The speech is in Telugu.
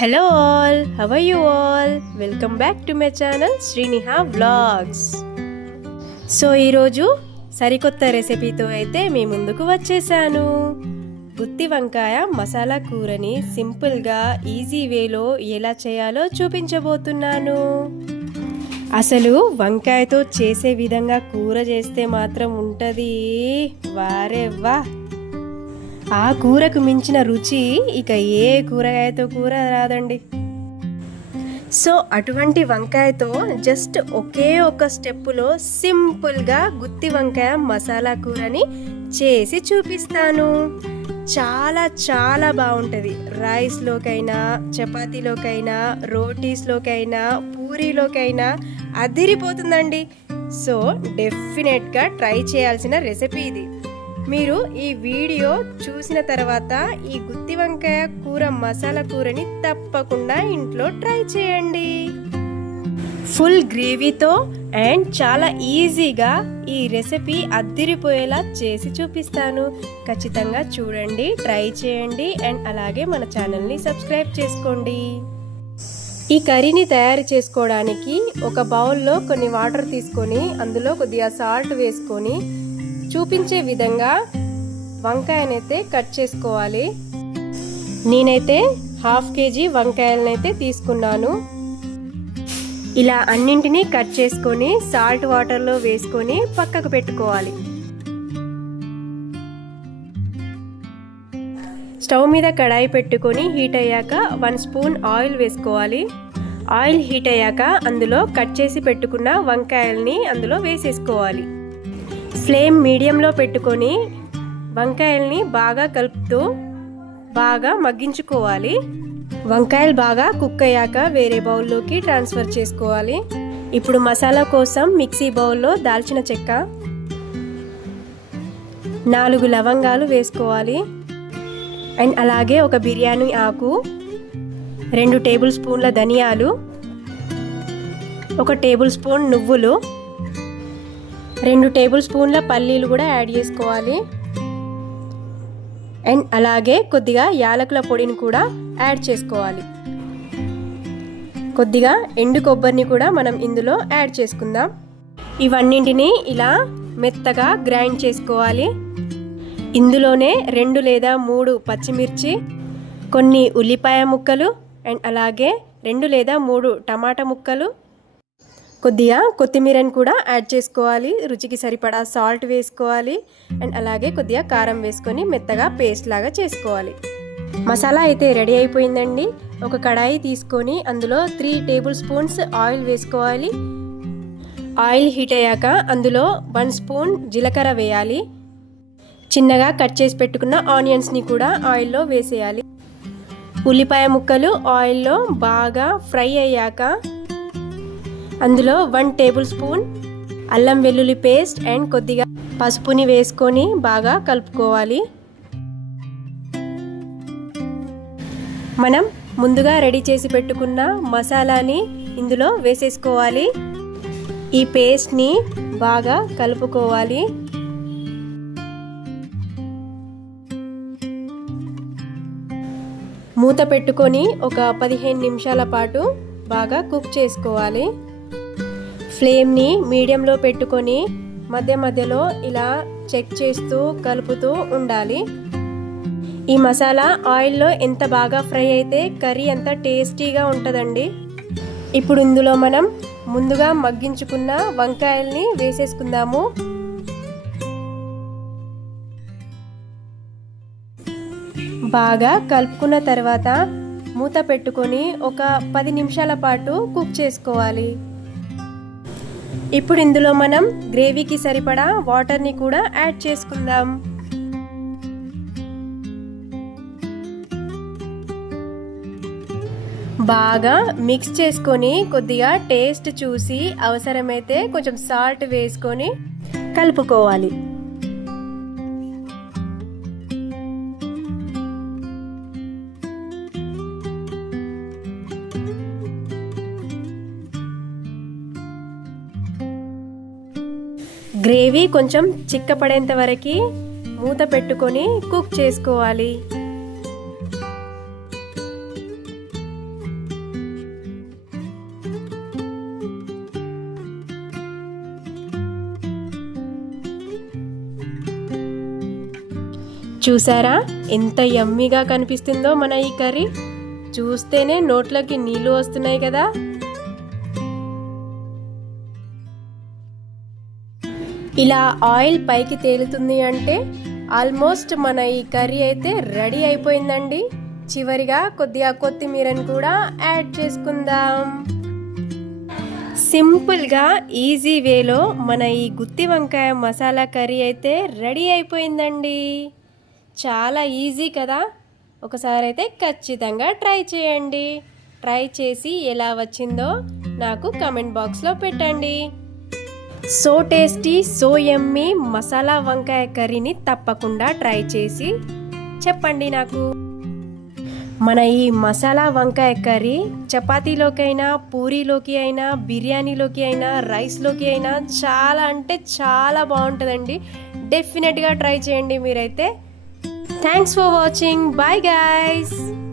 Hello all how you all welcome back to my channel Sriniha vlogs so ఈరోజు సరికొత్త రెసిపీతో అయితే మీ ముందుకు వచ్చేసాను. గుత్తి వంకాయ మసాలా కూరని సింపుల్గా ఈజీ వేలో ఎలా చేయాలో చూపించబోతున్నాను. అసలు వంకాయతో చేసే విధంగా కూర చేస్తే మాత్రం ఉంటుంది? వారే వా! ఆ కూరకు మించిన రుచి ఇక ఏ కూరగాయతో కూర రాదండి. సో అటువంటి వంకాయతో జస్ట్ ఒకే ఒక స్టెప్పులో సింపుల్గా గుత్తి వంకాయ మసాలా కూరని చేసి చూపిస్తాను. చాలా చాలా బాగుంటుంది. రైస్లోకైనా చపాతీలోకైనా రోటీస్లోకైనా పూరీలోకైనా అదిరిపోతుందండి. సో డెఫినెట్గా ట్రై చేయాల్సిన రెసిపీ ఇది. మీరు ఈ వీడియో చూసిన తర్వాత ఈ గుత్తి వంకాయ కూర మసాలా కూరని తప్పకుండా ఇంట్లో ట్రై చేయండి. ఫుల్ గ్రేవీతో అండ్ చాలా ఈజీగా ఈ రెసిపీ అద్దిరిపోయేలా చేసి చూపిస్తాను. ఖచ్చితంగా చూడండి ట్రై చేయండి అండ్ అలాగే మన ఛానల్ని సబ్స్క్రైబ్ చేసుకోండి. ఈ కర్రీని తయారు చేసుకోవడానికి ఒక బౌల్లో కొన్ని వాటర్ తీసుకొని అందులో కొద్దిగా సాల్ట్ వేసుకొని చూపించే విధంగా వంకాయనైతే కట్ చేసుకోవాలి. నేనైతే హాఫ్ కేజీ వంకాయలనైతే తీసుకున్నాను. ఇలా అన్నింటినీ కట్ చేసుకొని సాల్ట్ వాటర్లో వేసుకొని పక్కకు పెట్టుకోవాలి. స్టవ్ మీద కడాయి పెట్టుకొని హీట్ అయ్యాక వన్ స్పూన్ ఆయిల్ వేసుకోవాలి. ఆయిల్ హీట్ అయ్యాక అందులో కట్ చేసి పెట్టుకున్న వంకాయల్ని అందులో వేసేసుకోవాలి. ఫ్లేమ్ మీడియంలో పెట్టుకొని వంకాయల్ని బాగా కలుపుతూ బాగా మగ్గించుకోవాలి. వంకాయలు బాగా కుక్ అయ్యాక వేరే బౌల్లోకి ట్రాన్స్ఫర్ చేసుకోవాలి. ఇప్పుడు మసాలా కోసం మిక్సీ బౌల్లో దాల్చిన చెక్క నాలుగు లవంగాలు వేసుకోవాలి. అండ్ అలాగే ఒక బిర్యానీ ఆకు రెండు టేబుల్ స్పూన్ల ధనియాలు ఒక టేబుల్ స్పూన్ నువ్వులు రెండు టేబుల్ స్పూన్ల పల్లీలు కూడా యాడ్ చేసుకోవాలి. అండ్ అలాగే కొద్దిగా యాలకుల పొడిని కూడా యాడ్ చేసుకోవాలి. కొద్దిగా ఎండు కొబ్బరిని కూడా మనం ఇందులో యాడ్ చేసుకుందాం. ఇవన్నింటినీ ఇలా మెత్తగా గ్రైండ్ చేసుకోవాలి. ఇందులోనే రెండు లేదా మూడు పచ్చిమిర్చి కొన్ని ఉల్లిపాయ ముక్కలు అండ్ అలాగే రెండు లేదా మూడు టమాటా ముక్కలు కొద్దిగా కొత్తిమీరని కూడా యాడ్ చేసుకోవాలి. రుచికి సరిపడా సాల్ట్ వేసుకోవాలి. అండ్ అలాగే కొద్దిగా కారం వేసుకొని మెత్తగా పేస్ట్ లాగా చేసుకోవాలి. మసాలా అయితే రెడీ అయిపోయిందండి. ఒక కడాయి తీసుకొని అందులో త్రీ టేబుల్ స్పూన్స్ ఆయిల్ వేసుకోవాలి. ఆయిల్ హీట్ అయ్యాక అందులో వన్ స్పూన్ జీలకర్ర వేయాలి. చిన్నగా కట్ చేసి పెట్టుకున్న ఆనియన్స్ని కూడా ఆయిల్లో వేసేయాలి. ఉల్లిపాయ ముక్కలు ఆయిల్లో బాగా ఫ్రై అయ్యాక అందులో వన్ టేబుల్ స్పూన్ అల్లం వెల్లుల్లి పేస్ట్ అండ్ కొద్దిగా పసుపుని వేసుకొని బాగా కలుపుకోవాలి. మనం ముందుగా రెడీ చేసి పెట్టుకున్న మసాలాని ఇందులో వేసేసుకోవాలి. ఈ పేస్ట్ని బాగా కలుపుకోవాలి. మూత పెట్టుకొని ఒక పదిహేను నిమిషాల పాటు బాగా కుక్ చేసుకోవాలి. ఫ్లేమ్ని మీడియంలో పెట్టుకొని మధ్య మధ్యలో ఇలా చెక్ చేస్తూ కలుపుతూ ఉండాలి. ఈ మసాలా ఆయిల్లో ఎంత బాగా ఫ్రై అయితే కర్రీ అంత టేస్టీగా ఉంటుందండి. ఇప్పుడు ఇందులో మనం ముందుగా మగ్గించుకున్న వంకాయల్ని వేసేసుకుందాము. బాగా కలుపుకున్న తర్వాత మూత పెట్టుకొని ఒక పది నిమిషాల పాటు కుక్ చేసుకోవాలి. ఇప్పుడు ఇందులో మనం గ్రేవీకి సరిపడా వాటర్ని కూడా యాడ్ చేసుకుందాం. బాగా మిక్స్ చేసుకొని కొద్దిగా టేస్ట్ చూసి అవసరమైతే కొంచెం సాల్ట్ వేసుకొని కలుపుకోవాలి. గ్రేవీ కొంచెం చిక్కపడేంత వరకు మూత పెట్టుకొని కుక్ చేసుకోవాలి. చూసారా? ఎంత యమ్మీగా కనిపిస్తుందో మన ఈ కర్రీ. చూస్తేనే నోట్లోకి నీళ్ళు వస్తున్నాయి కదా. ఇలా ఆయిల్ పైకి తేలుతుంది అంటే ఆల్మోస్ట్ మన ఈ కర్రీ అయితే రెడీ అయిపోయిందండి. చివరిగా కొద్దిగా కొత్తిమీరని కూడా యాడ్ చేసుకుందాం. సింపుల్గా ఈజీ వేలో మన ఈ గుత్తి వంకాయ మసాలా కర్రీ అయితే రెడీ అయిపోయిందండి. చాలా ఈజీ కదా? ఒకసారి అయితే ఖచ్చితంగా ట్రై చేయండి. ట్రై చేసి ఎలా వచ్చిందో నాకు కమెంట్ బాక్స్లో పెట్టండి. So tasty so yummy masala వంకాయ కర్రీని తప్పకుండా ట్రై చేసి చెప్పండి నాకు. మన ఈ మసాలా వంకాయ కర్రీ చపాతీలోకైనా పూరీలోకి అయినా బిర్యానీలోకి అయినా రైస్లోకి అయినా చాలా అంటే చాలా బాగుంటుందండి. డెఫినెట్గా ట్రై చేయండి మీరైతే. Thanks for watching bye guys